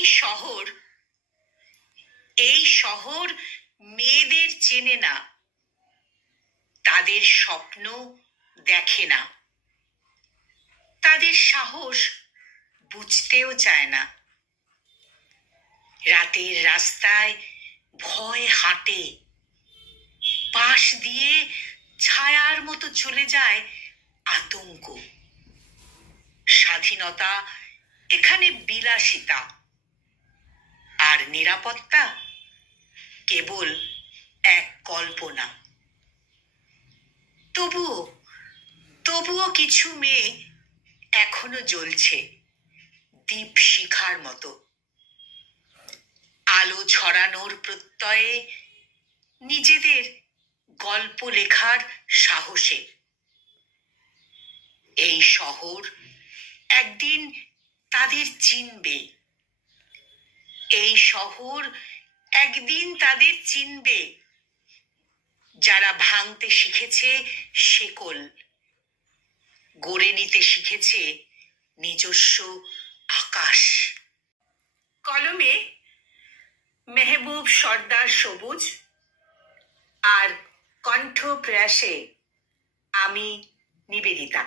এই শহর এই শহর মেয়েদের চেনে না, তাদের স্বপ্ন দেখে না, তাদের সাহস বুঝতেও চায় না। রাতের রাস্তায় ভয় হাঁটে, পাশ দিয়ে ছায়ার মতো চলে যায় আতঙ্ক। স্বাধীনতা এখানে বিলাসিতা, আর নিরাপত্তা কেবল এক কল্পনা। তবুও কিছু মেয়ে এখনো জ্বলছে দীপ শিখার মতো, আলো ছড়ানোর প্রত্যয়ে, নিজেদের গল্প লেখার সাহসে। এই শহর একদিন তাদের চিনবে, এই শহর একদিন তাদের চিনবে, যারা ভাঙতে শিখেছে শেকল, গড়ে নিতে শিখেছে নিজস্ব আকাশ। কলমে মেহবুব সর্দার সবুজ, আর কণ্ঠ প্রয়াসে আমি নিবেদিতা।